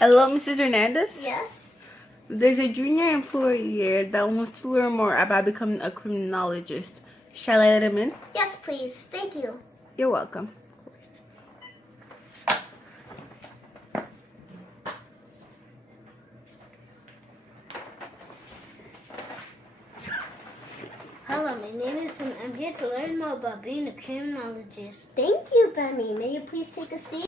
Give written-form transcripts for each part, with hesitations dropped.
Hello, Mrs. Hernandez? Yes? There's a junior employee here that wants to learn more about becoming a criminologist. Shall I let him in? Yes, please. Thank you. You're welcome. Hello, my name is Ben. I'm here to learn more about being a criminologist. Thank you, Benny. May you please take a seat?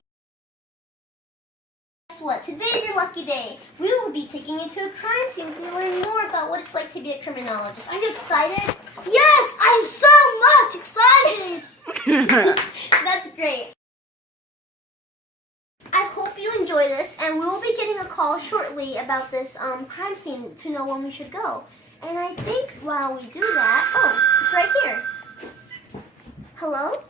Guess what? Today's your lucky day. We will be taking you to a crime scene to learn more about what it's like to be a criminologist. Are you excited? Yes, I'm so much excited. That's great. I hope you enjoy this, and we will be getting a call shortly about this crime scene to know when we should go. And I think while we do that, it's right here. Hello?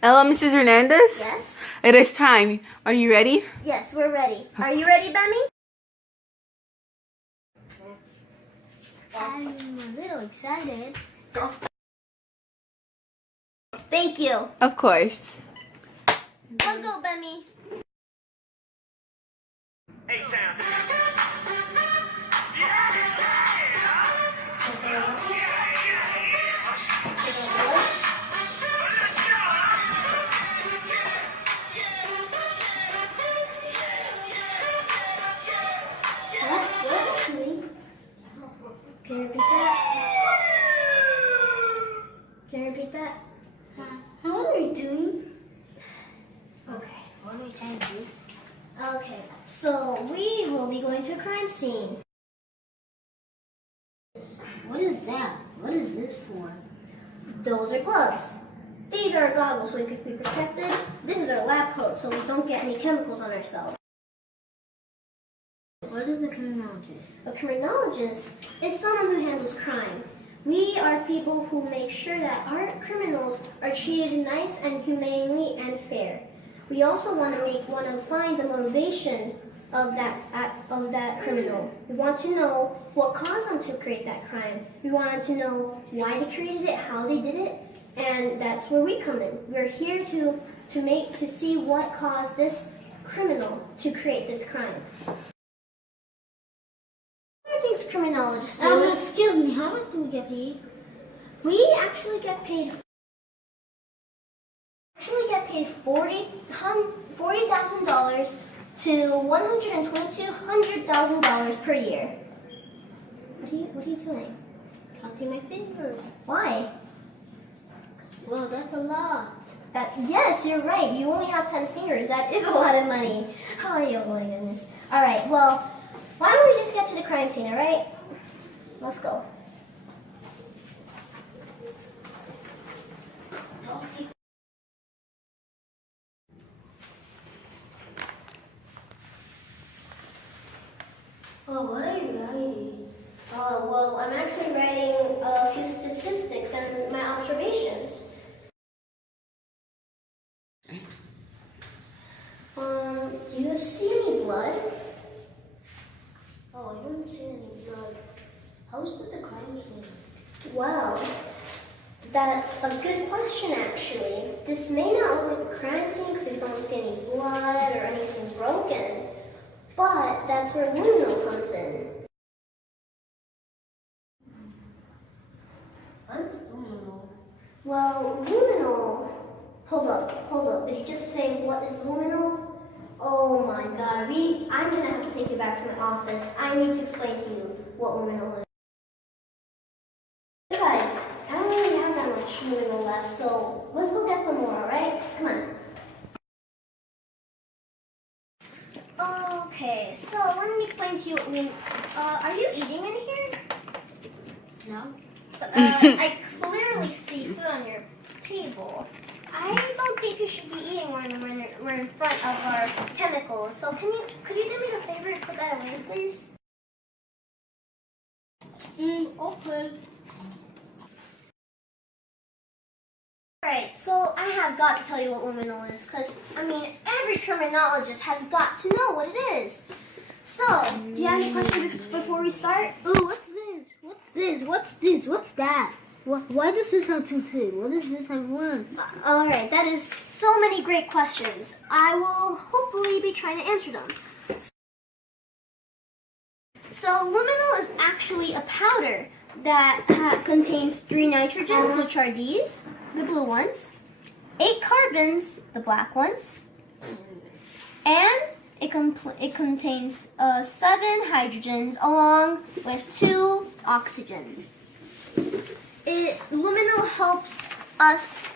Hello, Mrs. Hernandez? Yes? It is time. Are you ready? Yes, we're ready. Are you ready, Benny? I'm a little excited. Thank you. Of course. Let's go, Benny. Can you repeat that? Can you repeat that? What are you doing? Okay. What are we trying to do? Okay, so we will be going to a crime scene. What is that? What is this for? Those are gloves. These are goggles so we can be protected. This is our lab coat so we don't get any chemicals on ourselves. What is a criminologist? A criminologist is someone who handles crime. We are people who make sure that our criminals are treated nice and humanely and fair. We also want to find the motivation of that criminal. We want to know what caused them to create that crime. We want to know why they created it, how they did it, and that's where we come in. We're here to see what caused this criminal to create this crime. What are criminologists do? Excuse me, how much do we get paid? We actually get paid $40,000 to $122,000 per year. What are you doing? Counting my fingers. Why? Well, that's a lot. Yes, you're right. You only have 10 fingers. That is a lot of money. Oh, my goodness. All right, well, why don't we just get to the crime scene, all right? Let's go. Oh, what are you writing? Oh, well, I'm actually writing a few statistics and my observations. Do you see any blood? Oh, I don't see any blood. How is this a crime scene? Well, that's a good question, actually. This may not look like a crime scene because we don't see any blood or anything broken, but that's where Luminol comes in. What is Luminol? Well, Luminol... Hold up. Did you just say what is Luminol? Oh my god, I'm gonna have to take you back to my office. I need to explain to you what Luminol is. Guys, I don't really have that much Luminol left, so let's go get some more, alright? Come on. Okay, so let me explain to you what are you eating in here? No. I clearly see food on your table. I don't think you should be eating when we're in front of our chemicals. So could you do me the favor and put that away, please? Okay. Alright, so I have got to tell you what Luminol is, because, every criminologist has got to know what it is. So, do you have any questions before we start? Oh, what's this? What's this? What's this? What's that? Why does this have two teeth? What does this have one? Alright, that is so many great questions. I will hopefully be trying to answer them. So luminol is actually a powder that contains 3 nitrogens, which are these, the blue ones, 8 carbons, the black ones, and it contains 7 hydrogens along with 2 oxygens. Luminol helps us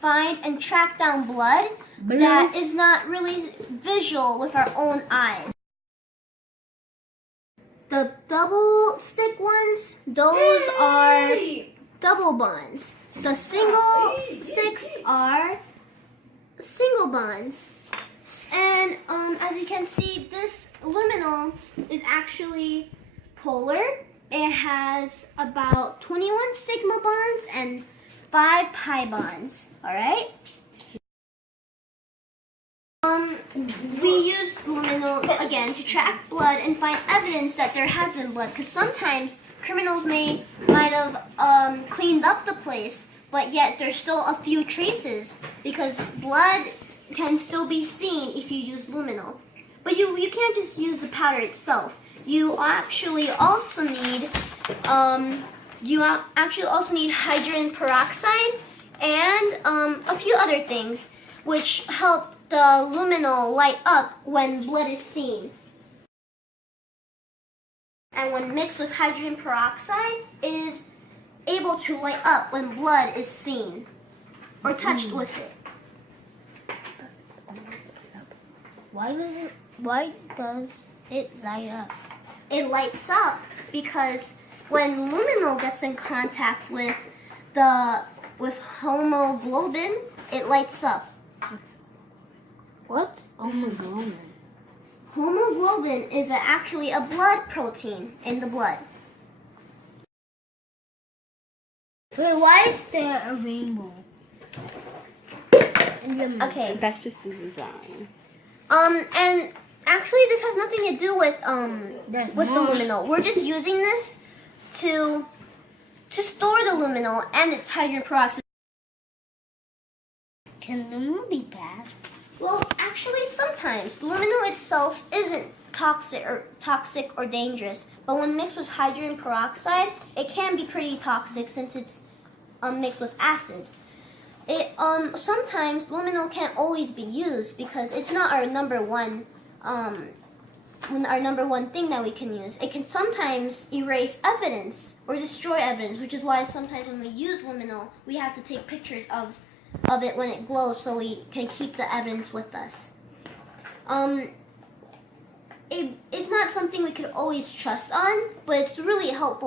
find and track down blood that is not really visual with our own eyes. The double stick ones, those are double bonds. The single sticks are single bonds. And as you can see, this luminol is actually polar. It has about 21 sigma bonds and 5 pi bonds. All right. We use luminol again to track blood and find evidence that there has been blood, because sometimes criminals might have cleaned up the place, but yet there's still a few traces, because blood can still be seen if you use luminol. But you can't just use the powder itself. You actually also need hydrogen peroxide and a few other things which help the luminol light up when blood is seen. And when mixed with hydrogen peroxide, it is able to light up when blood is seen or touched with it. Why does it light up? It lights up because when luminol gets in contact with hemoglobin, it lights up. What's hemoglobin? Hemoglobin is actually a blood protein in the blood. Wait, why is there a rainbow? Okay. That's just the design. And actually this has nothing to do with the luminol. We're just using this to store the luminol and its hydrogen peroxide. Can luminol be bad? Well, actually sometimes luminol itself isn't toxic or dangerous, but when mixed with hydrogen peroxide, it can be pretty toxic since it's mixed with acid. Sometimes luminol can't always be used because it's not our number one thing that we can use. It can sometimes erase evidence or destroy evidence, which is why sometimes when we use luminol, we have to take pictures of it when it glows so we can keep the evidence with us. It's not something we could always trust on, but it's really helpful.